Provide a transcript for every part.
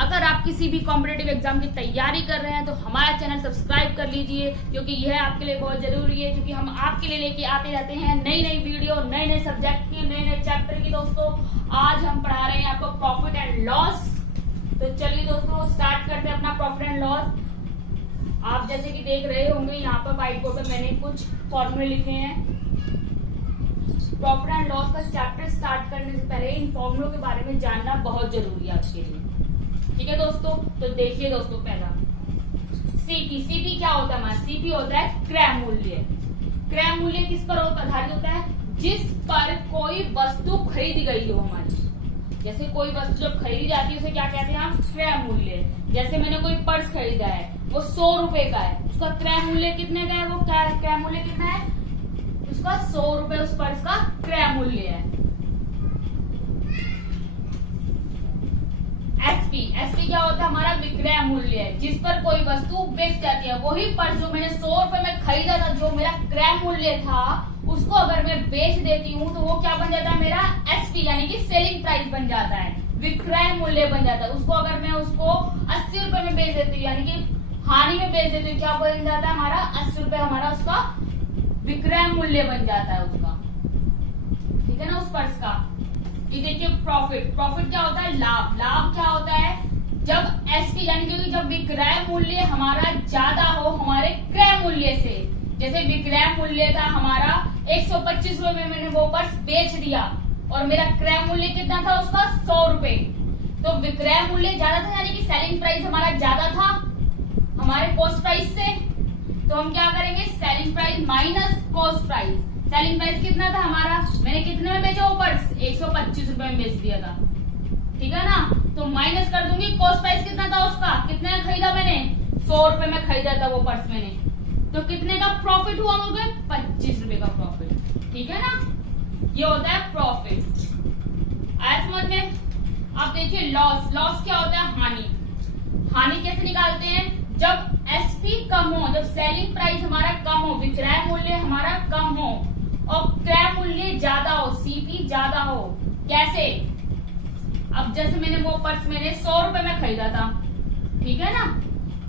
अगर आप किसी भी कॉम्पिटेटिव एग्जाम की तैयारी कर रहे हैं तो हमारा चैनल सब्सक्राइब कर लीजिए, क्योंकि यह आपके लिए बहुत जरूरी है, क्योंकि हम आपके लिए लेके आते रहते हैं नई नई वीडियो, नए नए सब्जेक्ट की, नए नए चैप्टर की। दोस्तों आज हम पढ़ा रहे हैं आपको प्रॉफिट एंड लॉस। तो चलिए दोस्तों स्टार्ट करते हैं अपना प्रॉफिट एंड लॉस। आप जैसे कि देख रहे होंगे यहाँ पर व्हाइट बोर्ड पर मैंने कुछ फॉर्मूले लिखे हैं। प्रॉफिट एंड लॉस का चैप्टर स्टार्ट करने से पहले इन फॉर्मूलों के बारे में जानना बहुत जरूरी है आपके लिए। ठीक है दोस्तों, तो देखिए दोस्तों, पहला सीपी क्या होता है हमारा? सीपी होता है क्रय मूल्य। क्रय मूल्य किस पर आधारित होता है? जिस पर कोई वस्तु खरीदी गई हो हमारी। जैसे कोई वस्तु जब खरीदी जाती है उसे क्या कहते हैं हम? क्रय मूल्य। जैसे मैंने कोई पर्स खरीदा है, वो 100 रुपए का है, उसका क्रय मूल्य कितने का है? वो क्रय मूल्य कितना है उसका? 100 रुपए उस पर्स का क्रय मूल्य है। एसपी क्या होता है? हमारा विक्रय मूल्य है, जिस पर कोई वस्तु बेच जाती है। वही पर्स जो मैंने 100 रुपए में खरीदा था, जो मेरा क्रय मूल्य था, उसको अगर मैं बेच देती हूँ तो वो क्या बन जाता है? मेरा एसपी यानी कि सेलिंग प्राइस बन जाता है, विक्रय मूल्य बन जाता है। उसको अगर मैं उसको 80 रुपए में बेच देती हूँ यानी कि हानि में बेच देती हूँ, क्या बन जाता है हमारा? 80 रुपए हमारा उसका विक्रय मूल्य बन जाता है उसका। ठीक है ना, उस पर्स का। ये देखिए प्रॉफिट क्या होता है? लाभ क्या होता है? जब एसपी यानी कि जब विक्रय मूल्य हमारा ज्यादा हो हमारे क्रय मूल्य से। जैसे विक्रय मूल्य था हमारा 125 रुपए में, मैंने वो पर्स बेच दिया और मेरा क्रय मूल्य कितना था उसका? 100 रुपए। तो विक्रय मूल्य ज्यादा था यानी कि सेलिंग प्राइस हमारा ज्यादा था हमारे कॉस्ट प्राइस से। तो हम क्या करेंगे? Selling price minus cost price. Selling price कितना था हमारा? मैंने कितने में बेचा वो पर्स? 125 रुपए में बेच दिया था। ठीक है ना, तो माइनस कर दूंगी कॉस्ट प्राइस कितना था उसका? कितने में खरीदा मैंने? 100 रुपए में खरीदा था वो पर्स मैंने। तो कितने का प्रॉफिट हुआ मुझे? 25 रुपए का प्रॉफिट। ठीक है ना, ये होता है प्रॉफिट। आया समझ में? अब देखिए लॉस क्या होता है? हानि कैसे निकालते हैं? जब एसपी कम हो, जब सेलिंग प्राइस हमारा कम हो, विक्रय मूल्य हमारा कम हो और क्रय मूल्य ज्यादा हो, सीपी ज्यादा हो। कैसे? अब जैसे मैंने वो पर्स मैंने 100 रुपए में खरीदा था, ठीक है ना,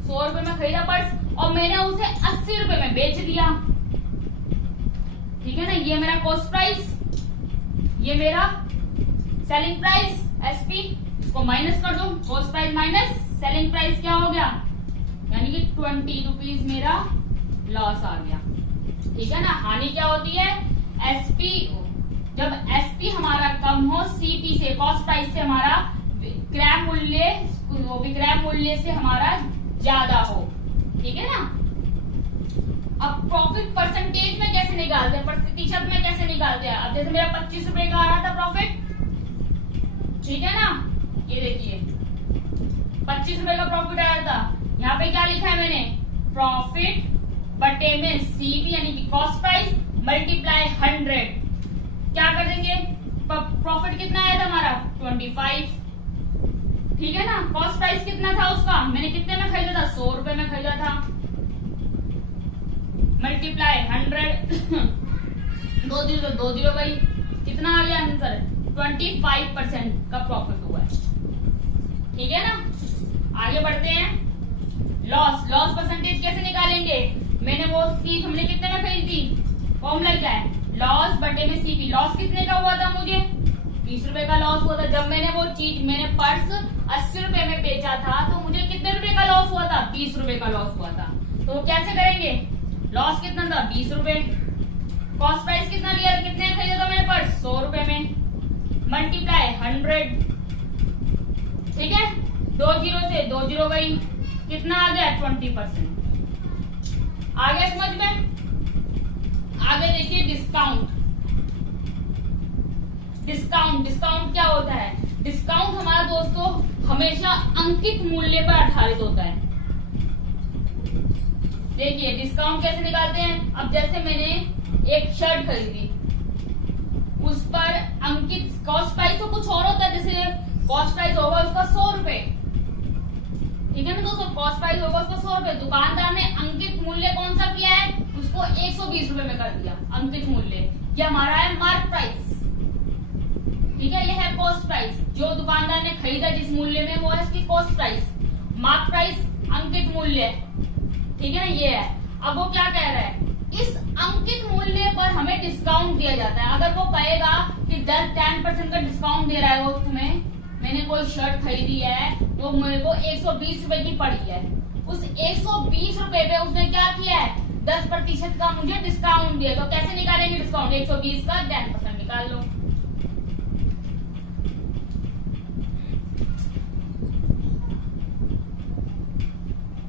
100 रुपए में खरीदा पर्स और मैंने उसे 80 रुपए में बेच दिया। ठीक है ना, ये मेरा कॉस्ट प्राइस, ये मेरा सेलिंग प्राइस एसपी। इसको माइनस कर दो, cost price minus selling price क्या हो गया? यानी कि 20 रुपीज मेरा लॉस आ गया। ठीक है ना, हानि क्या होती है? एसपी जब एसपी हमारा कम हो सीपी से, कॉस्ट प्राइस से, हमारा विक्रय मूल्य से हमारा ज्यादा हो। ठीक है ना। अब प्रॉफिट परसेंटेज में कैसे निकालते हैं? प्रतिशत में कैसे निकालते हैं? अब जैसे मेरा 25 रुपए का आ रहा था प्रॉफिट, ठीक है ना, ये देखिए 25 रुपए का प्रॉफिट आया था। यहाँ पे क्या लिखा है मैंने? प्रॉफिट बटे में सीपी यानी कि कॉस्ट प्राइस मल्टीप्लाई 100। क्या कर देंगे? प्रॉफिट कितना आया था हमारा? 25। ठीक है ना, कॉस्ट प्राइस कितना था उसका? मैंने कितने में खरीदा था? 100 रुपए में खरीदा था। मल्टीप्लाई 100 दो जीरो भाई, कितना आ गया आंसर? 25% का प्रॉफिट हुआ है। ठीक है ना, आगे बढ़ते हैं। लॉस परसेंटेज कैसे निकालेंगे? मैंने वो चीज हमने कितने में खरीदी थी? फॉर्मूला क्या है? लॉस बटे में सीपी। लॉस कितने का हुआ था मुझे? 20 रुपए का लॉस हुआ था। जब मैंने वो चीज, मैंने पर्स 80 रुपए में बेचा था तो मुझे कितने रुपए का लॉस हुआ था? 20 रुपए का लॉस हुआ था। तो कैसे करेंगे? लॉस कितना था? 20 रुपए। कॉस्ट प्राइस कितना लिया था? कितने खरीदा था मैंने पर्स? 100 रुपए में। मल्टीप्लाई 100। ठीक है, 2 जीरो से 2 जीरो गई, कितना आ गया? 20%। आगे समझ में? आगे देखिए डिस्काउंट क्या होता है? डिस्काउंट हमारा दोस्तों हमेशा अंकित मूल्य पर आधारित होता है। देखिए डिस्काउंट कैसे निकालते हैं? अब जैसे मैंने एक शर्ट खरीदी, उस पर अंकित कॉस्ट प्राइस तो कुछ और होता है। जैसे कॉस्ट प्राइस होगा उसका 100 रुपए, ठीक है ना दोस्तों, कॉस्ट प्राइस होगा उसका 100 रुपए। दुकानदार ने अंकित मूल्य कौन सा किया है? उसको 120 रुपए में कर दिया अंकित मूल्य। ये हमारा है मार्क प्राइस। ठीक है, ये है कॉस्ट प्राइस, जो दुकानदार ने खरीदा जिस मूल्य में वो है इसकी कॉस्ट प्राइस। मार्क प्राइस अंकित मूल्य, ठीक है ना, ये है। अब वो क्या कह रहा है, इस अंकित मूल्य पर हमें डिस्काउंट दिया जाता है। अगर वो कहेगा कि 10% का डिस्काउंट दे रहा है वो तुम्हें, मैंने कोई शर्ट खरीदी है वो मेरे को 120 रुपए की पड़ी है, उस 120 रुपए पे उसने क्या किया है, 10% का मुझे डिस्काउंट दिया, तो कैसे निकालेंगे डिस्काउंट, 120 का 10% निकाल लो।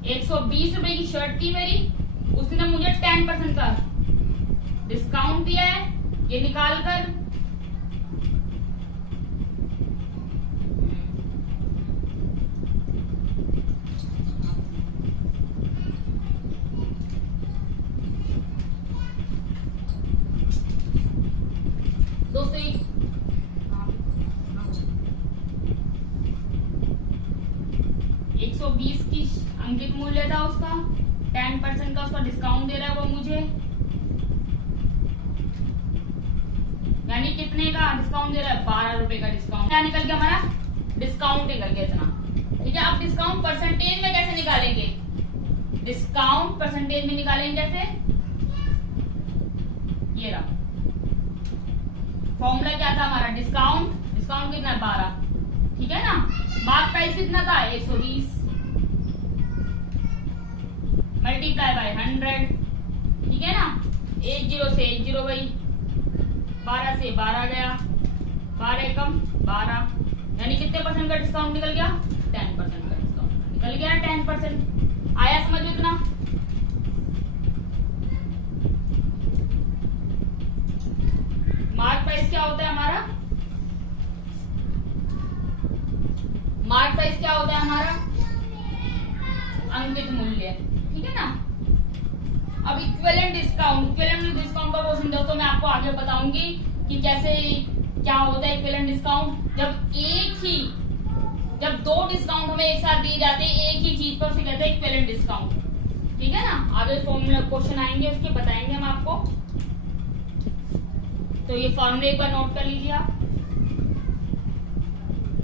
₹120 की शर्ट थी मेरी, उसने मुझे 10% का डिस्काउंट दिया है, ये निकाल कर 120 की अंकित मूल्य था उसका, 10% का उसका डिस्काउंट दे रहा है वो मुझे, यानी कितने का डिस्काउंट दे रहा है, 12 रुपए का डिस्काउंट। क्या निकल गया हमारा, डिस्काउंट निकल गया इतना। ठीक है, अब डिस्काउंट परसेंटेज में कैसे निकालेंगे, डिस्काउंट परसेंटेज में निकालेंगे कैसे, ये रहा फॉर्मूला क्या था हमारा, डिस्काउंट कितना, 12, ठीक है ना। मार्क प्राइस कितना था, 120 मल्टीप्लाई बाय 100, ठीक है ना। 10 से 10 गई, 12 से 12 गया, 12 कम 12, यानी कितने % का डिस्काउंट निकल गया, 10% का डिस्काउंट निकल गया, 10%। आया समझ इतना। मार्क प्राइस क्या होता है हमारा, मार्क प्राइस क्या होता है हमारा, अंकित मूल्य, ठीक है ना। अब इक्विवेलेंट डिस्काउंट का क्वेश्चन दोस्तों मैं आपको आगे बताऊंगी कि कैसे क्या होता है इक्विवेलेंट डिस्काउंट। जब 2 डिस्काउंट हमें एक साथ दिए जाते हैं एक ही चीज पर, उसे कहते हैं इक्विवेलेंट डिस्काउंट, ठीक है ना। आगे फॉर्मूला क्वेश्चन आएंगे उसके बताएंगे हम आपको, तो ये फॉर्मूले एक बार नोट कर लीजिए आप,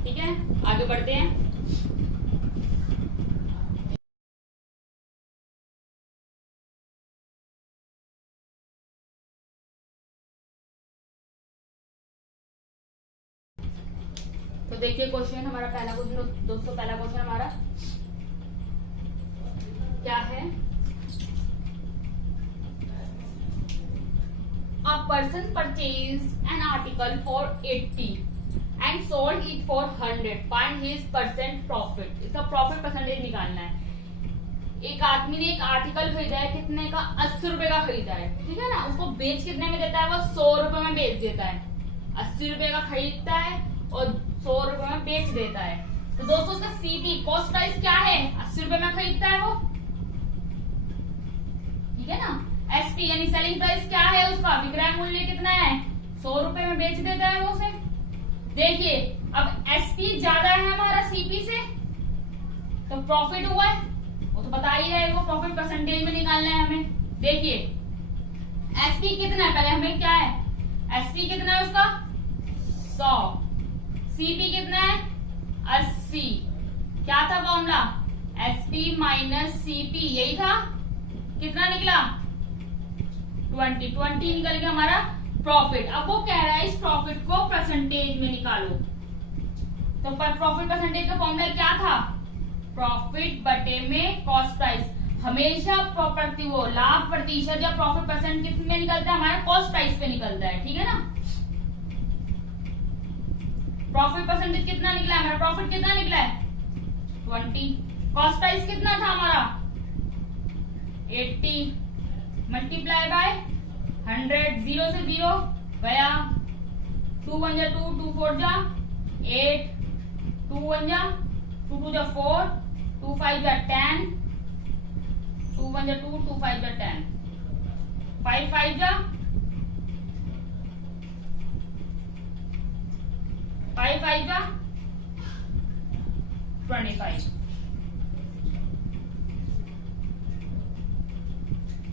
ठीक है। आगे बढ़ते हैं। तो देखिए क्वेश्चन हमारा पहला क्वेश्चन दोस्तों, पहला क्वेश्चन हमारा क्या है, a person purchased an article for 80 and sold it for 100, find his percent profit। इसका प्रॉफिट परसेंटेज निकालना है। एक आदमी ने एक आर्टिकल खरीदा है, कितने का, 80 रुपए का खरीदा है, ठीक है ना। उसको बेच कितने में देता है, वो 100 रुपए में बेच देता है। 80 रुपए का खरीदता है और 100 रुपए में बेच देता है। तो दोस्तों उसका सीपी कॉस्ट प्राइस क्या है, 80 रुपए में खरीदता है वो, ठीक है ना। एसपी यानी सेलिंग प्राइस क्या है उसका, विक्रय मूल्य कितना है, 100 रुपए में बेच देता है वो उसे। देखिए अब एसपी ज्यादा है हमारा सीपी से, तो प्रॉफिट हुआ है, वो तो बता ही रहे, वो प्रॉफिट परसेंटेज में निकालना है हमें। देखिए एसपी कितना है, पहले हमें क्या है, एसपी कितना है उसका 100, सीपी कितना है 80, क्या था फॉर्मूला, एसपी माइनस सीपी, यही था, कितना निकला 20 निकल गया हमारा प्रॉफिट। अब वो कह रहा है इस प्रॉफिट को परसेंटेज में निकालो, तो प्रॉफिट परसेंटेज का फॉर्मूला क्या था, प्रॉफिट बटे में कॉस्ट प्राइस। हमेशा प्रॉपर्टी वो लाभ प्रतिशत या प्रॉफिट परसेंट किस में निकलता है, हमारा कॉस्ट प्राइस पे निकलता है, ठीक है ना। प्रॉफिट परसेंटेज कितना निकला है हमारा, प्रॉफिट कितना निकला है 20, कॉस्ट प्राइस कितना था हमारा 80, मल्टीप्लाई बाय 100, 0 से 0 गया, 2 1 जा 2, 2 4 जा 8, 2 1 जा 2 2 जा 4, 2 5 जा 10, 2 1 जा 2, 2 5 जा 10, 5 5 जा 5 5 जा 25,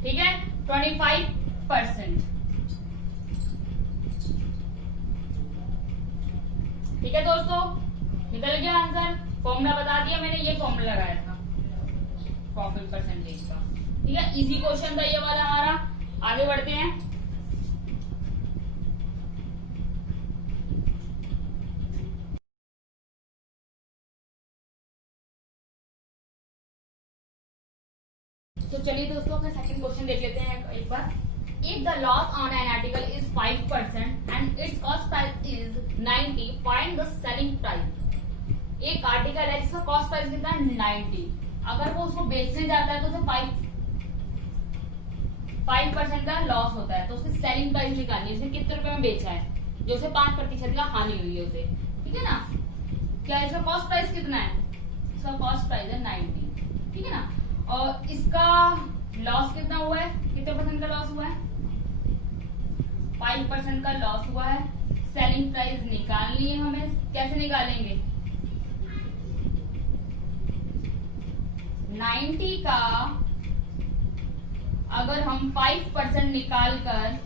ठीक है 25%। ठीक है दोस्तों, निकल गया आंसर। फॉर्मूला बता दिया मैंने, ये फॉर्मूला लगाया था प्रॉफिट परसेंटेज का। ठीक है, इजी क्वेश्चन था ये वाला हमारा। आगे बढ़ते हैं। तो चलिए दोस्तों अपना सेकंड क्वेश्चन देख लेते हैं एक बार। If the loss on an article is 5% and it's cost price is 90, find the selling price. एक आर्टिकल है जिसका कॉस्ट प्राइस कितना है 90, अगर वो उसको बेचने जाता है तो उसे 5% का लॉस होता है, तो उसकी सेलिंग प्राइस निकालनी है, उसने कितने रुपए में बेचा है, जो उसे 5% का हानि हुई है उसे। ठीक है ना, क्या इसका कॉस्ट प्राइस कितना है, इसका कॉस्ट प्राइस है 90। ठीक है ना, और इसका लॉस कितना हुआ है, कितने परसेंट का लॉस हुआ है, 5% का लॉस हुआ है। सेलिंग प्राइस निकालनी है हमें, कैसे निकालेंगे, 90 का अगर हम 5% निकाल कर,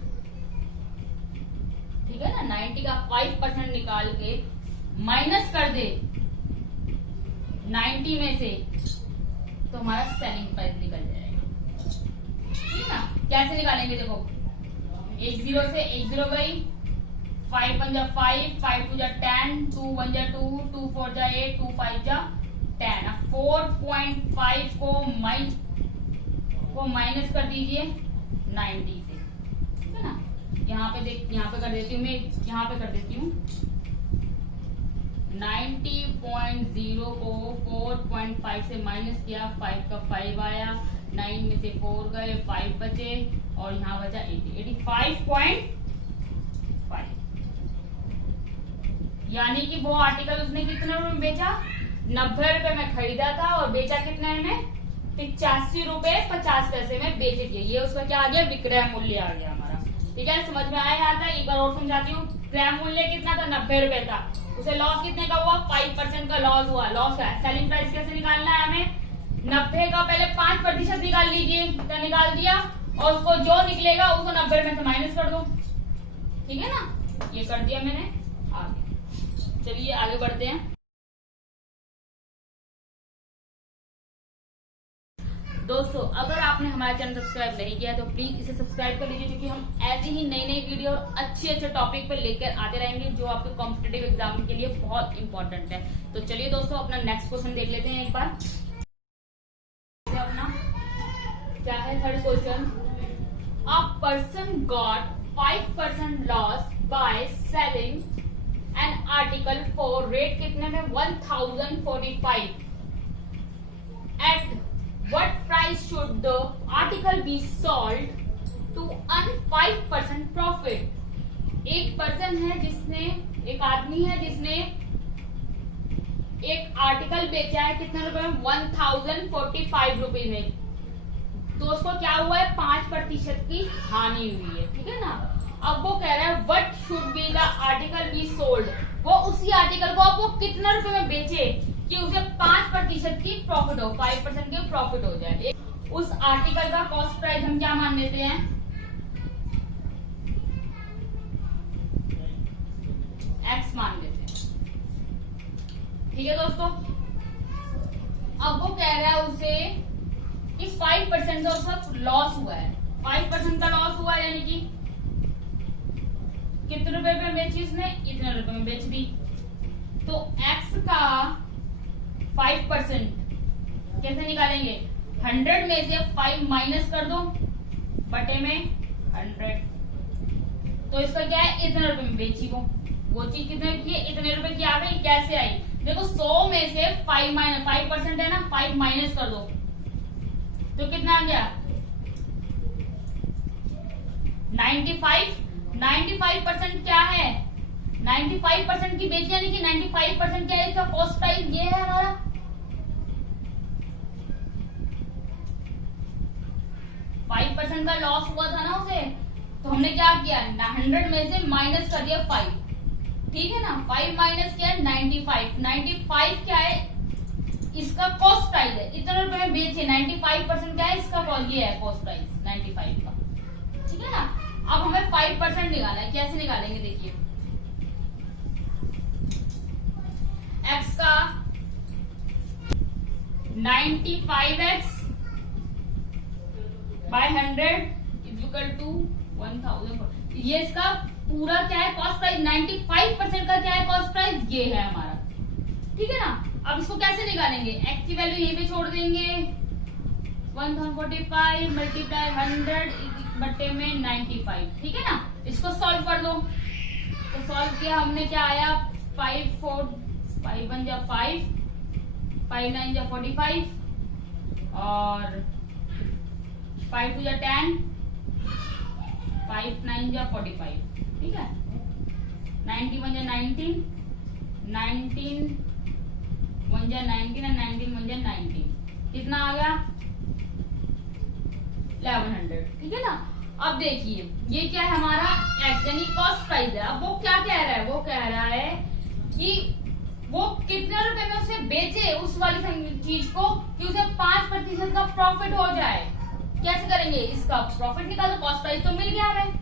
ठीक है ना, 90 का 5% निकाल के माइनस कर दे 90 में से, तो हमारा सेलिंग प्राइस निकल जाएगा। ठीक है ना, कैसे निकालेंगे, देखो 1 0 से 1 0 गई, 5 1 जा 5, 5 2 जा 10, 2 1 जा 2, 2 4 जा 8, 2 5 जा 10। 4.5 को माइनस कर दीजिए 90 से। ठीक है ना, यहाँ पे कर देती हूँ मैं, यहाँ पे कर देती हूँ 90.0 को 4.5 से माइनस किया, 5 का 5 आया, 9 में से 4 गए, 5 बचे और यहाँ बचा 85.5। यानी कि वो आर्टिकल उसने कितने रुपए में बेचा, 90 रुपए में खरीदा था और बेचा कितने में, 85 रुपए 50 पैसे में बेच दिए। ये उसका क्या आ गया, विक्रय मूल्य आ गया हमारा। ठीक है, समझ में आया यहाँ तक। एक बार और समझाती हूँ, क्रय मूल्य कितना था, 90 रुपए था, उसे लॉस कितने का हुआ, 5% का लॉस हुआ। लॉस का सेलिंग प्राइस कैसे निकालना है हमें, 90 का पहले 5% निकाल लीजिए, तो निकाल दिया, और उसको जो निकलेगा उसको 90 में से माइनस कर दो। ठीक है ना, ये कर दिया मैंने। आगे चलिए आगे बढ़ते हैं। दोस्तों अगर आपने हमारा चैनल सब्सक्राइब नहीं किया तो प्लीज इसे सब्सक्राइब कर लीजिए, क्योंकि हम ऐसी ही नई नई वीडियो और अच्छे टॉपिक पर लेकर आते रहेंगे जो आपके कॉम्पिटेटिव एग्जाम के लिए बहुत इंपॉर्टेंट है। तो चलिए दोस्तों अपना नेक्स्ट क्वेश्चन देख लेते हैं एक बार। अपना क्या है, third question. A person got 5% loss by selling an article for rate कितने में, 1045 eight what price should the article be sold to earn 5% profit। एक पर्सन है जिसने, एक आदमी है जिसने एक आर्टिकल बेचा है कितने रुपए में, 1045 रुपए में, तो उसको क्या हुआ है, 5% की हानि हुई है। ठीक है ना, अब वो कह रहा है what should be the article be sold, वो उसी आर्टिकल को अब वो कितने रुपए में बेचे कि उसे 5% की प्रॉफिट हो, 5% की प्रॉफिट हो जाए। उस आर्टिकल का कॉस्ट प्राइस हम क्या मान लेते हैं, एक्स मान लेते हैं। ठीक है दोस्तों, अब वो कह रहा है उसे कि 5% का उसका लॉस हुआ है, 5% का लॉस हुआ यानी कि कितने रुपए में बेची उसने, इतने रुपए में बेच दी। तो एक्स का 5% कैसे निकालेंगे, 100 में से 5 माइनस कर दो बटे में 100, तो इसका क्या है, इतने रुपए में बेची वो चीज कितने की, इतने रुपए की आ गई। कैसे आई, देखो 100 में से 5% है ना, 5 माइनस कर दो तो कितना आ गया, 95% क्या है, 95% की बेची, यानी कि 95% क्या है, इसका कॉस्ट प्राइस ये है हमारा। % का लॉस हुआ था ना उसे, तो हमने क्या किया, 100 में से माइनस कर दिया 5। ठीक है ना, 5 माइनस किया 95 क्या है, इसका कॉस्ट प्राइस है, इतने रुपए में बेचे, 95% क्या है, इसका ये है कॉस्ट प्राइस 95 का। ठीक है ना, अब हमें 5% निकालना है, कैसे निकालेंगे देखिए, x का 95x बाय 100 इक्वल टू 1000। ये इसका पूरा क्या है कॉस्ट प्राइस, 95% का क्या है कॉस्ट प्राइस, ये है हमारा। ठीक है ना। अब इसको कैसे निकालेंगे, x की वैल्यू यहीं पे छोड़ देंगे, 1045 मल्टीप्लाई 100 बट्टे में 95। ठीक है ना। इसको सॉल्व कर दो। तो सॉल्व किया हमने, क्या आया 5 4 5 1 जा 5 5 9 जा 45 और 5 2 जा 10 5 9 जा 45। ठीक है। 91 जा 19 19 1 जा 19 और 19 1 जा 19 कितना आ गया 1100। ठीक है ना। अब देखिए ये क्या है हमारा एक्स यानी कॉस्ट प्राइस है। अब वो क्या कह रहा है, वो कह रहा है कि वो कितने रुपए में उसे बेचे उस वाली चीज को कि उसे 5% का प्रॉफिट हो जाए। कैसे करेंगे, इसका प्रॉफिट निकालो, कॉस्ट प्राइस तो मिल गया हमें,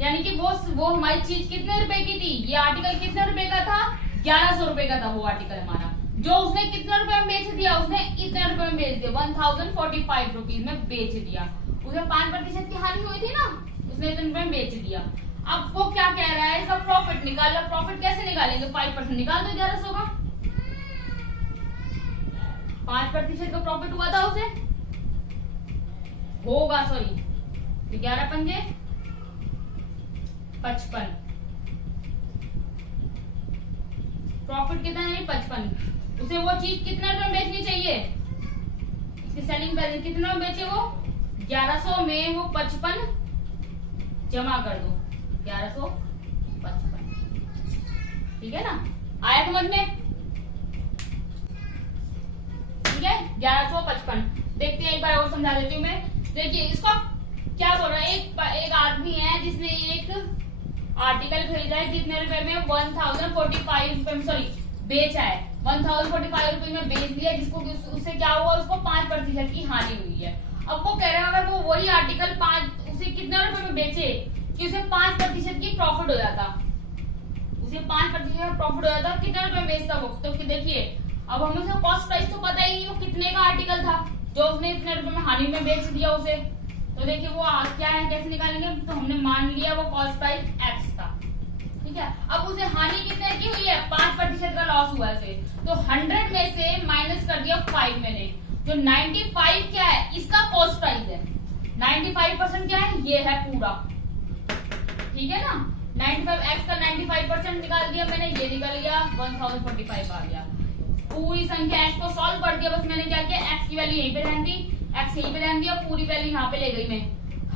यानी कि वो हमारी चीज कितने रुपए की थी, ये आर्टिकल कितने रुपए का था 1100 रुपए का था वो आर्टिकल हमारा, जो उसने कितने रुपए में बेच दिया, उसने इतने रुपए में बेच दिया 1045 रुपीज में बेच दिया। उसे 5% की हानि हुई थी ना, उसने इतने रुपए में बेच दिया। अब वो क्या कह रहा है, इसका प्रॉफिट निकालो। प्रॉफिट कैसे निकालेंगे, 5% निकाल दो 1100 का, 5% का प्रॉफिट हुआ था उसे, होगा सॉरी 11 पंजे 55, प्रॉफिट कितना है 55। उसे वो चीज कितने रुपए में बेचनी चाहिए, इसकी सेलिंग प्राइस कितने में बेचे वो 1100 में वो 55 जमा कर दो 1155। ठीक है ना, आया समझ में। ठीक है 1155। देखते हैं एक बार और समझा देती हूँ मैं। देखिए इसको क्या बोल रहा है, एक आदमी है जिसने एक आर्टिकल खरीदा है कितने रुपए में 1045 रुपए में, सॉरी बेचा है 1045 रुपए में बेच दिया, जिसको उससे क्या हुआ, उसको 5% की हानि हुई है। अब वो कह रहे हैं अगर वो वही आर्टिकल उसे कितने रुपए में बेचे कि उसे 5% की प्रॉफिट हो जाता, उसे 5% प्रॉफिट हो जाता, कितने रुपए में बेचता वो। तो देखिए अब हमें उसे कॉस्ट प्राइस तो पता ही नहीं वो कितने का आर्टिकल था जो उसने इतने रुपए में हानि में बेच दिया उसे। तो देखिए वो क्या है, कैसे निकालेंगे, तो हमने मान लिया वो कॉस्ट प्राइस एक्स था। ठीक है। अब उसे हानि कितने की हुई है, 5% का लॉस हुआ है, तो 100 में से माइनस कर दिया 5 मैंने, जो 95 क्या है इसका कॉस्ट प्राइस है, 95% क्या है ये है पूरा। ठीक है ना, 95 एक्स का 95% निकाल दिया मैंने, ये निकल गया 1045 आ गया। पूरी संख्या एक्स को सॉल्व कर दिया, बस मैंने क्या किया एक्स की वैल्यू यहीं पे रहने दी, एक्स यहीं पे रहने दिया, पूरी वैल्यू यहाँ पे ले गई मैं,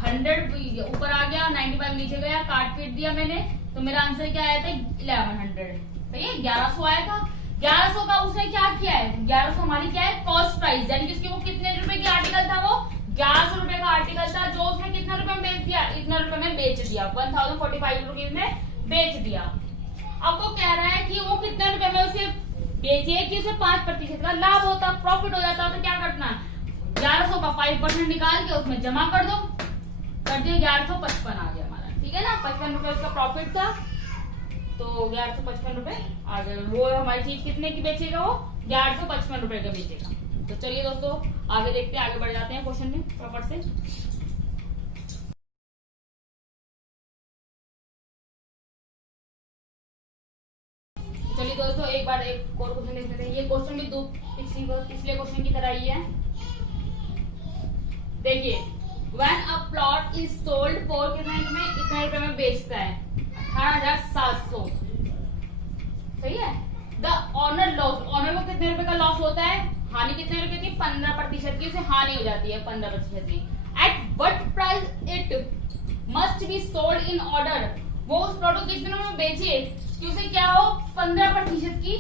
100 ऊपर आ गया 95 नीचे गया, काट पीट दिया मैंने, तो मेरा आंसर क्या आया था 1100। तो ये 1100 आया था। 1100 का उसने क्या किया है, 1100 हमारी क्या है कॉस्ट प्राइस, यानी कि उसकी वो कितने रुपए की आर्टिकल था, वो 1100 रुपए का आर्टिकल था, जो उसने कितने रुपए में बेच दिया, इतने रुपए में बेच दिया, 1045 रुपीज में बेच दिया। अब वो कह रहा है कि वो कितने रुपए में उसे बेचे कि उसे 5% का लाभ होता, प्रॉफिट हो जाता, तो क्या करना, 1100 का 5% निकाल के उसमें जमा कर दो, कर दिया 1155 आ गया हमारा। ठीक है ना, 55 रुपए उसका प्रॉफिट था, तो 1155 रुपए आ गए। वो हमारी चीज कितने की बेचेगा, वो 1155 रुपए का बेचेगा। तो चलिए दोस्तों आगे देखते हैं, आगे बढ़ जाते हैं क्वेश्चन में प्रॉपर से। चलिए दोस्तों एक बार एक और क्वेश्चन देख लेते हैं। ये क्वेश्चन भी दो पिछले क्वेश्चन की तरह ही है। देखिए when a plot is sold for कितने रुपए में बेचता है 18,700, सही है। द ऑनर लॉस, ऑनर को कितने रुपए का लॉस होता है, हानि कितने रुपए की 15% की उसे हानि हो जाती है 15% की। At what price it must be sold in order, वो उस प्लॉट को कितने में बेचे कि उसे क्या हो 15% की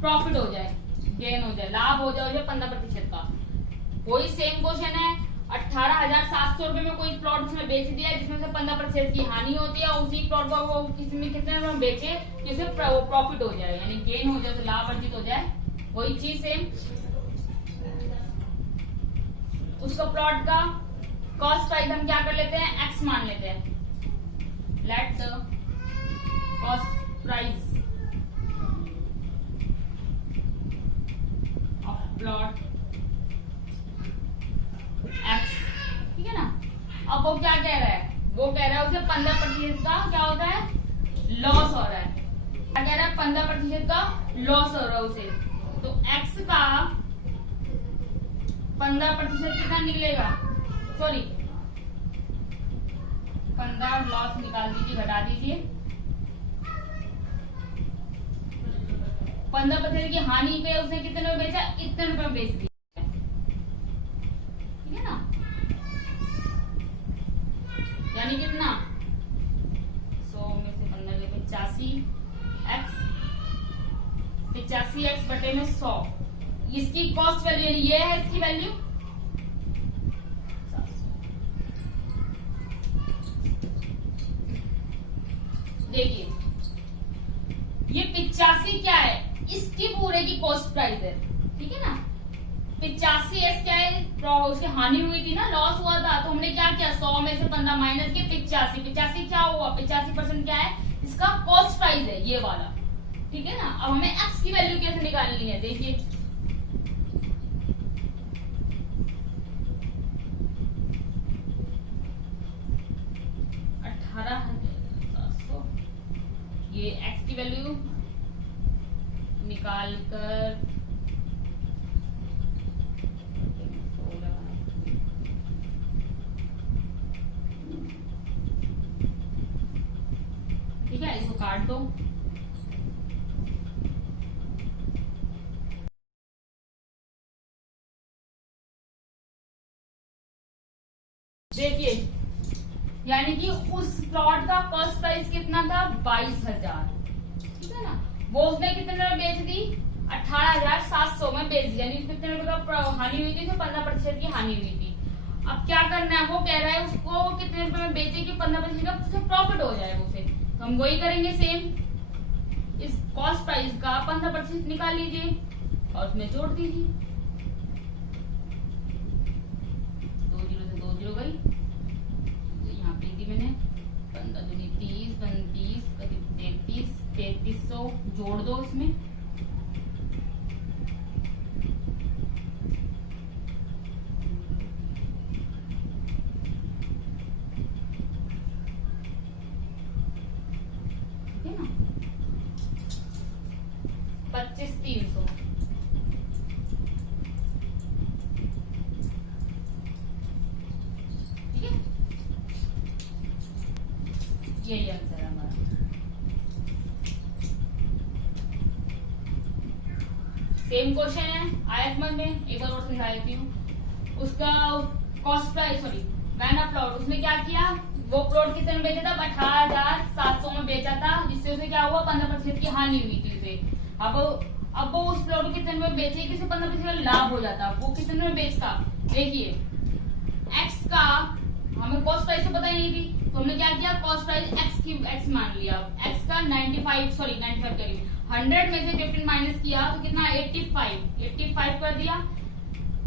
प्रॉफिट हो जाए, गेन हो जाए, लाभ हो जाए उसे 15% का। वही सेम क्वेश्चन है, 18,700 रुपए में कोई प्लॉट उसने बेच दिया जिसमें से 15% की हानि होती है, उसी प्लॉट को वो किसमें कितने में बेचे जिससे प्रॉफिट हो जाए, यानी गेन हो जाए, तो लाभ अर्जित हो जाए। वही चीज सेम, उसका प्लॉट का कॉस्ट प्राइस हम क्या कर लेते हैं एक्स मान लेते हैं, let the cost price plot x, ठीक है ना। अब वो क्या कह रहा है, वो कह रहा है उसे 15% का क्या होता है, लॉस हो रहा है। क्या कह रहा है, 15% का लॉस हो रहा है उसे। तो एक्स का 15% कितना निकलेगा, सॉरी 15 लॉस निकाल दीजिए, घटा दीजिए। 15% की हानि पे उसने कितने में बेचा, इतने रुपए में बेच दिया, ठीक है ना। यानी कितना, 100 में से 15 के 85x, 85x बटे में 100, इसकी कॉस्ट वैल्यू ये है, इसकी वैल्यू। देखिए ये 85 क्या है, इसकी पूरे की कॉस्ट प्राइस है, ठीक है ना। 85s क्या है, उसकी हानि हुई थी ना, लॉस हुआ था, तो हमने क्या किया, 100 में से 15 माइनस के 85 क्या हुआ, 85% क्या है, इसका कॉस्ट प्राइस है ये वाला, ठीक है ना। अब हमें एक्स की वैल्यू कैसे निकालनी है, देखिए ये एक्स की वैल्यू निकाल कर ठीक है, इसको काट दो। देखिए यानी कि उस प्लॉट का कॉस्ट प्राइस कितना था, 22,000, ठीक है ना। वो उसने कितने में बेच दी, 18,700 में बेच दी, यानी कितने रुपए का हानि हुई थी, तो 15% की हानि हुई थी। अब क्या करना है, वो कह रहा है उसको कितने रुपए में बेचे कि 15% का उससे प्रॉफिट हो जाए उसे, तो हम वही करेंगे सेम। इस कॉस्ट प्राइस का 15% निकाल लीजिए और उसमें जोड़ दीजिए, 2 जीरो से 2 जीरो गई, यहाँ पे दी मैंने 15 दूनी 30, 35, 33, 3300 जोड़ दो इसमें, ठीक है ना, 25,300, ठीक है, यही आंसर है हमारा। सेम क्वेश्चन है, आया समझ में, एक बार और समझा देती हूँ। उसका कॉस्ट प्राइस, सॉरी मैंने प्लॉट, उसने क्या किया, वो प्लॉट कितने में बेचा था, 18,700 में बेचा था, जिससे उसे क्या हुआ, 15% की हानि हुई थी उसे। अब वो उस प्लॉट को कितने में बेचे कि उसे 15% का लाभ हो जाता, वो कितने में बेचता। देखिए एक्स का हमें कॉस्ट प्राइस तो पता ही नहीं थी, तो हमने क्या किया, कॉस्ट प्राइस एक्स मान लिया। एक्स का 95 करीब 100 में से 15 माइनस किया तो कितना, 85 कर दिया।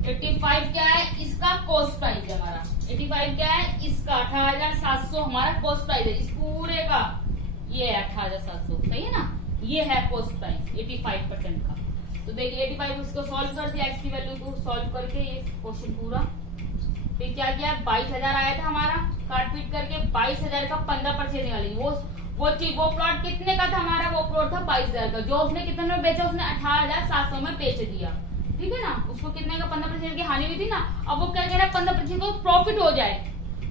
85 क्या है, इसका कॉस्ट प्राइस है हमारा, 85 क्या है, इसका 18,700 हमारा कॉस्ट प्राइस है, इस पूरे का ये है 18,700, सही है ना, ये है कॉस्ट प्राइस 85% का। तो देखिए 85 इसको सॉल्व कर दिया, एक्स की वैल्यू को सॉल्व करके ये क्वेश्चन पूरा। फिर क्या किया, 22,000 आया था हमारा, काट पीट करके 22,000 का 15% निकालेंगे। वो प्लॉट कितने का था हमारा, वो प्लॉट था 22,000 का, जो उसने कितने में बेचा, उसने 18,700 में बेच दिया, ठीक है ना। उसको कितने का 15% की हानि हुई थी ना। अब वो क्या कह रहा है, 15% को प्रॉफिट हो जाए,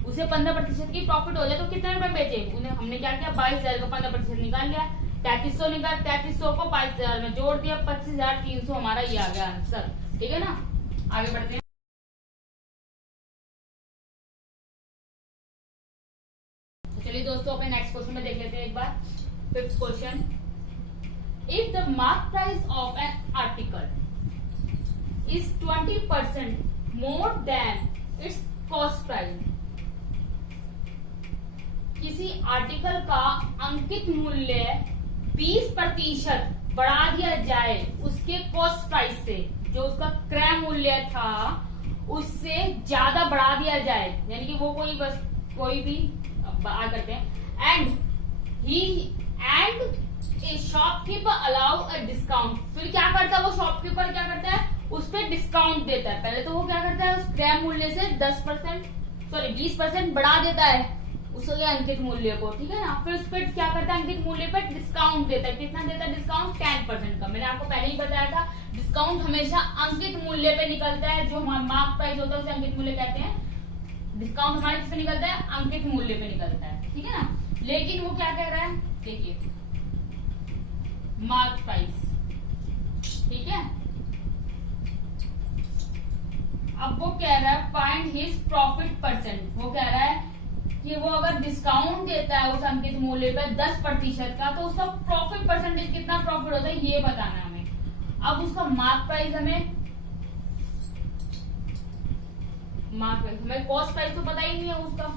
उसे 15% की प्रॉफिट हो जाए, तो कितने रुपए बेचे, उन्हें हमने क्या किया, 22,000 का 15% निकाल लिया, 3300 निकाल, 3300 को 22,000 में जोड़ दिया, 25,300 हमारा ये आ गया आंसर, ठीक है ना। आगे बढ़ते हैं। चलिए दोस्तों अपने नेक्स्ट क्वेश्चन में देख लेते हैं एक बार। 5th question, if the mark price of N article is 20% more than it's cost price, किसी आर्टिकल का अंकित मूल्य 20% बढ़ा दिया जाए उसके कॉस्ट प्राइस से, जो उसका क्रय मूल्य था उससे ज्यादा बढ़ा दिया जाए, यानी कि वो कोई भी बात करते हैं, and A shopkeeper allow a discount. फिर क्या करता है वो शॉपकीपर, क्या करता है उस पर डिस्काउंट देता है। पहले तो वो क्या करता है, उस क्रय मूल्य से 20% बढ़ा देता है उसके अंकित मूल्य को, ठीक है ना। फिर उस पर क्या करता है, अंकित मूल्य पर डिस्काउंट देता है। कितना देता है डिस्काउंट? 10% का। मैंने आपको पहले ही बताया था डिस्काउंट हमेशा अंकित मूल्य पे निकलता है। जो हमारा मार्क प्राइस होता है उसे अंकित मूल्य कहते हैं। डिस्काउंट हमारे किससे निकलता है? अंकित मूल्य पे निकलता है, ठीक है ना। लेकिन वो क्या कह रहा है, देखिए मार्क प्राइस, ठीक है। अब वो कह रहा है फाइंड हिज प्रॉफिट परसेंट। वो कह रहा है कि वो अगर डिस्काउंट देता है उस अंकित मूल्य पर 10% का, तो उसका प्रॉफिट परसेंटेज कितना प्रॉफिट होता है ये बताना है हमें। अब उसका मार्क प्राइस हमें कॉस्ट प्राइस तो पता ही नहीं है उसका,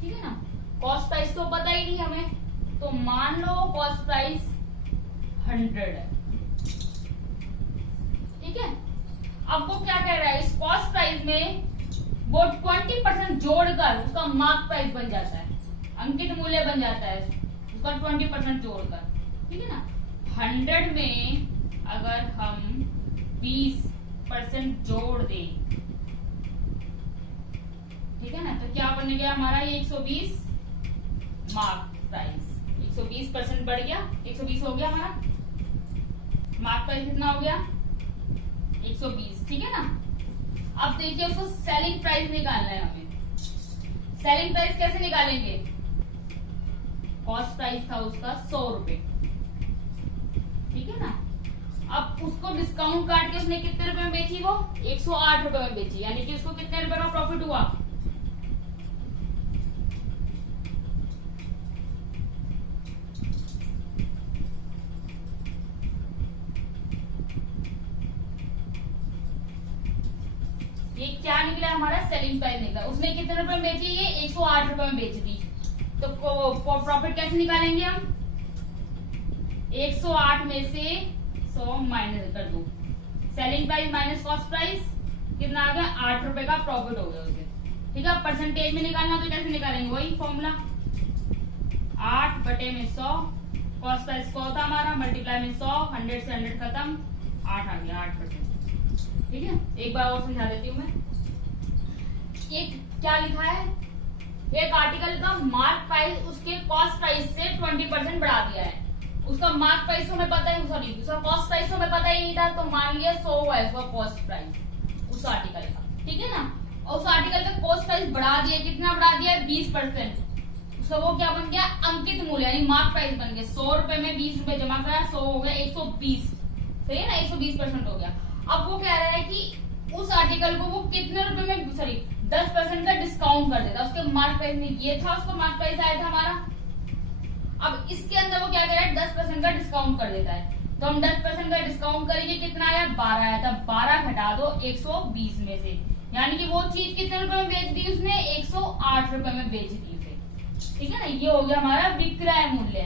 ठीक है ना। कॉस्ट प्राइस तो पता ही नहीं हमें, तो मान लो कॉस्ट प्राइस 100 है, ठीक है। अब वो क्या कह रहा है, इस कॉस्ट प्राइस में वो 20% जोड़कर उसका मार्क प्राइस बन जाता है, अंकित मूल्य बन जाता है उसका 20% जोड़कर, ठीक है ना। 100 में अगर हम 20% जोड़ दें, ठीक है ना, तो क्या बन गया हमारा ये 120 मार्क प्राइस। 120% बढ़ गया, 120 हो गया हमारा मार्क प्राइस। कितना हो गया? 120, ठीक है ना। अब देखिए उसको सेलिंग प्राइस निकालना है हमें। सेलिंग प्राइस कैसे निकालेंगे? कॉस्ट प्राइस था उसका 100 रुपए, ठीक है ना। अब उसको डिस्काउंट काट के उसने कितने रुपए में बेची? वो 108 रुपए में बेची, यानी कि उसको कितने रुपए का प्रॉफिट हुआ? ये क्या निकला हमारा? सेलिंग प्राइस निकला। उसने कितने रुपए में बेची? ये 108 रुपए में बेच दी। तो प्रॉफिट कैसे निकालेंगे हम? 108 में से 100 माइनस कर दो, selling price minus cost price, कितना आ गया? 8 रुपए का प्रॉफिट हो गया उसे, ठीक है। परसेंटेज में निकालना तो कैसे निकालेंगे? वही फॉर्मूला 8 बटे में 100, कॉस्ट प्राइस 100 था हमारा, मल्टीप्लाई में 100, 100 से 100 खत्म, 8 आ गया, 8%, ठीक है। एक बार और समझा देती हूँ मैं। ये क्या लिखा है, एक आर्टिकल का मार्क प्राइस उसके कॉस्ट प्राइस से 20% बढ़ा दिया है। उसका मार्क प्राइस तो हमें पता है, सॉरी उसका कॉस्ट प्राइस तो हमें पता ही नहीं था, तो मान लिया 100 है उसका कॉस्ट प्राइस उस आर्टिकल का, ठीक है ना। और उस आर्टिकल का कॉस्ट प्राइस बढ़ा दिया, कितना बढ़ा दिया? 20%। तो वो क्या बन गया? अंकित मूल्य यानी मार्क प्राइस बन गया। 100 रुपए में 20 रुपए जमा करा, 100 हो गया 120, सही है ना, 120% हो गया। अब वो कह रहा है कि उस आर्टिकल को वो कितने रुपए में, सॉरी 10% का डिस्काउंट कर देता। उसके मार्क प्राइस में ये था, उसका मार्क प्राइस आया था हमारा। अब इसके अंदर वो क्या कर रहा है? 10% का डिस्काउंट कर देता है। तो हम 10% का डिस्काउंट करेंगे, कितना आया? 12 आया था। 12 घटा दो 120 में से, यानी कि वो चीज कितने रुपए में बेच दी उसने? 108 रुपए में बेच दी उसे, ठीक है ना। ये हो गया हमारा विक्रय मूल्य।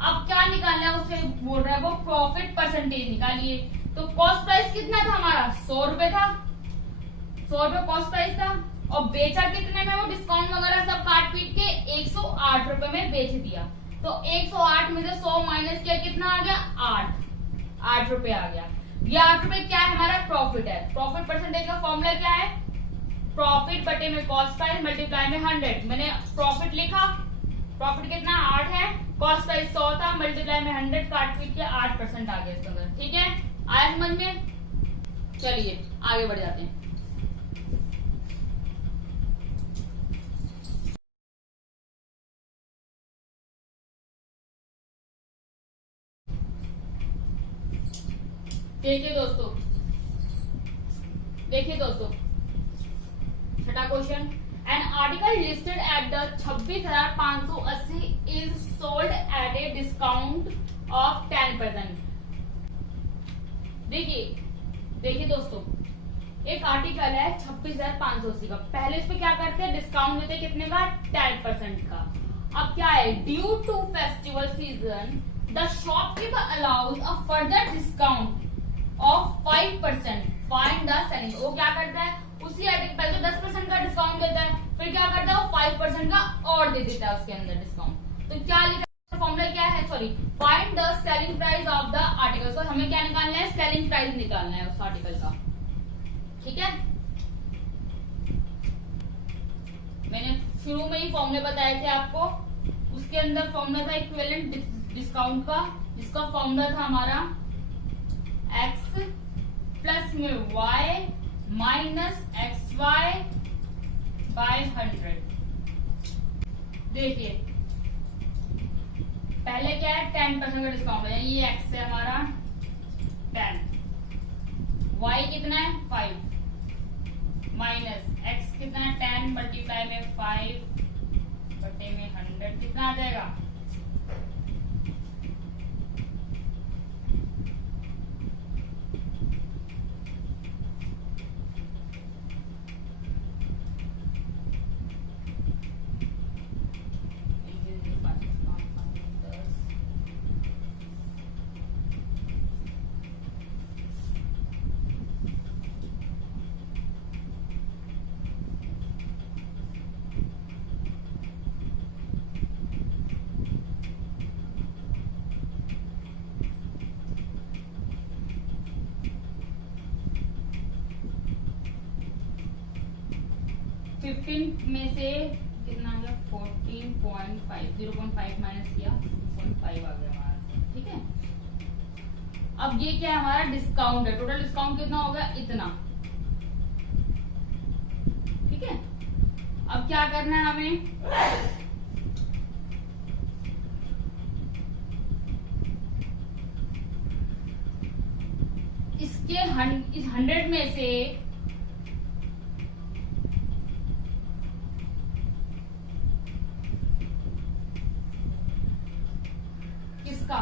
अब क्या निकालना है उससे बोल रहा है वो प्रॉफिट परसेंटेज निकालिए। तो कॉस्ट प्राइस कितना था हमारा? 100 रुपए था, 100 रुपए कॉस्ट प्राइस था, और बेचा कितने में? वो डिस्काउंट वगैरह सब काट पीट के 108 रुपए में बेच दिया। तो 108 में से 100 माइनस किया, कितना आ गया? 8 रुपए आ गया। ये 8 रुपए क्या है? हमारा प्रॉफिट है। प्रॉफिट परसेंटेज का फॉर्मूला क्या है? प्रॉफिट बटे में कॉस्ट प्राइस मल्टीप्लाई में 100। मैंने प्रॉफिट लिखा, प्रॉफिट कितना? 8 है, कॉस्ट प्राइस 100 था, मल्टीप्लाई में 100, काट पीट के 8% आ गया इसके अंदर, ठीक है। आया समझ में? चलिए आगे बढ़ जाते हैं। देखिए दोस्तों छठा question, an article listed at the 26,580 is sold at a discount of 10%। देखिए दोस्तों, एक आर्टिकल है 26,580 का। पहले इस पे क्या करते हैं? डिस्काउंट देते, कितने का? 10% का। अब क्या है? Due to festival season the shopkeeper allows a further discount off 5%। Find the selling. वो क्या करता है? उसी आर्टिकल पहले तो 10% का डिस्काउंट देता है, फिर क्या करता है? वो 5% का और दे देता है उसके अंदर डिस्काउंट। तो क्या लिखा फॉर्मूला क्या है? Sorry, find the selling price of the article. तो हमें क्या निकालना है? सेलिंग प्राइस प्राइस निकालना है उस आर्टिकल का। ठीक है, मैंने शुरू में ही फॉर्मूले बताए थे आपको। उसके अंदर फॉर्मूला था इक्विवेलेंट डिस्काउंट का, जिसका फॉर्मूला था हमारा x प्लस में y minus x y by 100। देखिए पहले क्या है, 10% का डिस्काउंट है, ये x है हमारा 10, y कितना है 5 माइनस x कितना है 10 मल्टीप्लाई में 5 बटे में 100 कितना आ जाएगा 15 में से कितना आ गया 14.5, 0.5 माइनस किया 0.5 आ गया हमारा। ठीक है, अब ये क्या है हमारा डिस्काउंट है, टोटल डिस्काउंट कितना होगा इतना। ठीक है, अब क्या करना है हमें, इसके इस 100 में से किसका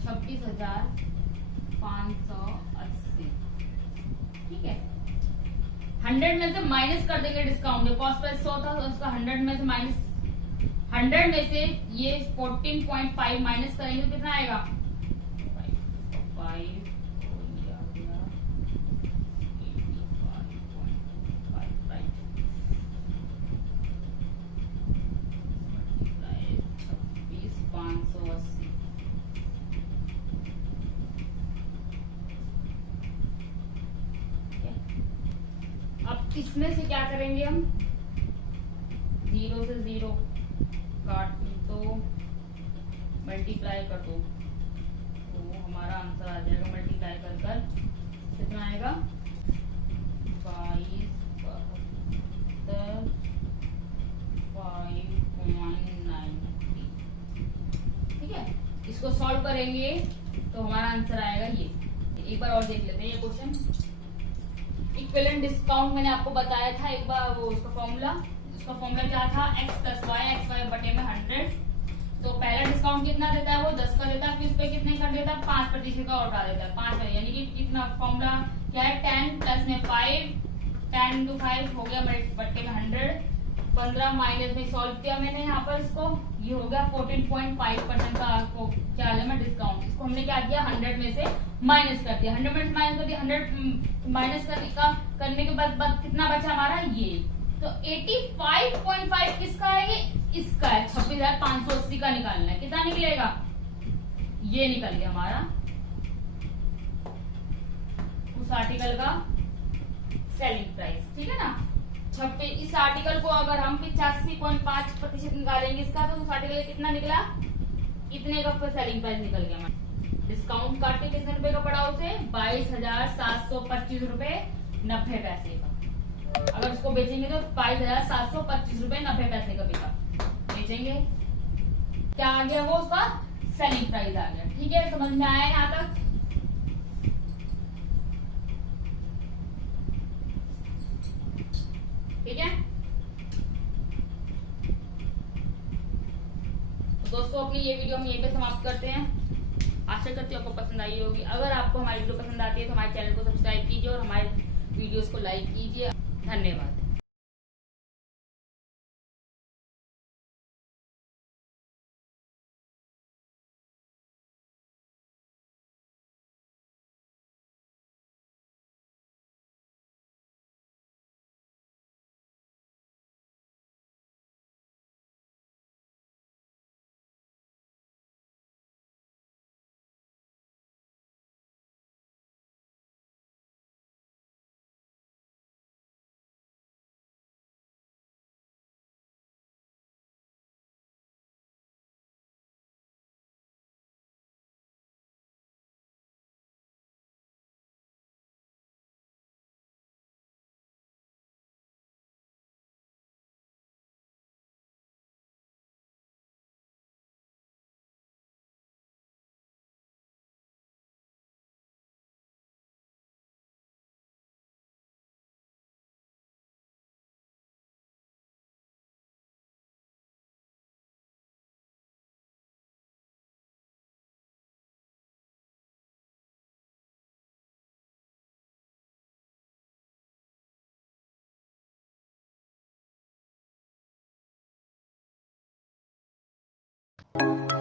26,580। ठीक है, 100 में से माइनस कर देंगे डिस्काउंट, जो कॉस्ट प्राइस 100 था उसका 100 में से माइनस, 100 में से ये 14.5 माइनस करेंगे तो कितना आएगा 5 अब इसमें से क्या करेंगे हम, 0 से 0 काट दो, मल्टीप्लाई कर दो, तो हमारा आंसर आ जाएगा, मल्टीप्लाई कर कर कितना आएगा 22 5.90। ठीक है, इसको सॉल्व करेंगे तो हमारा आंसर आएगा ये। एक बार और देख लेते हैं ये क्वेश्चन। इक्विवेलेंट डिस्काउंट मैंने आपको बताया था एक बार, वो उसका फॉर्मूला क्या था, x plus y, x y बटे में 100। तो पहला डिस्काउंट कितना देता है वो 10 का देता है, फिर उस पे कितने कर देता है 5% का उठा देता है 5 में, यानी कि कितना फॉर्मूला क्या है 10 प्लस में 5, 10 इंटू 5 हो गया बटे में 100, 15 माइनस में सॉल्व किया मैंने यहाँ पर इसको, ये हो गया 14.5% का आपको क्या है मैं डिस्काउंट। इसको हमने क्या किया 100 में से माइनस कर दिया, 100 में से माइनस कर दिया, 100 माइनस करने के बाद कितना बचा हमारा ये, तो 85.5 किसका है, ये इसका है, 26,580 का निकालना है, कितना निकलेगा ये निकल गया हमारा उस आर्टिकल का सेलिंग प्राइस। ठीक है ना, इस आर्टिकल को अगर हम 85.5% निकालेंगे इसका, तो उस आर्टिकल कितना निकला, इतने का सेलिंग प्राइस निकल गया हमारा। डिस्काउंट काट के कितने रुपए का पड़ा उसे 22,725 रुपए 90 पैसे का। अगर इसको बेचेंगे तो 22,725 रुपए 90 पैसे का बिका, बेचेंगे क्या आ गया वो उसका सेलिंग प्राइस आ गया। ठीक है, समझ में आया यहाँ तक। ठीक है, तो दोस्तों अपनी ये वीडियो हम यहीं पे समाप्त करते हैं। आशा करती हूँ आपको पसंद आई होगी। अगर आपको हमारी वीडियो पसंद आती है तो हमारे चैनल को सब्सक्राइब कीजिए और हमारे वीडियोस को लाइक कीजिए। धन्यवाद। है।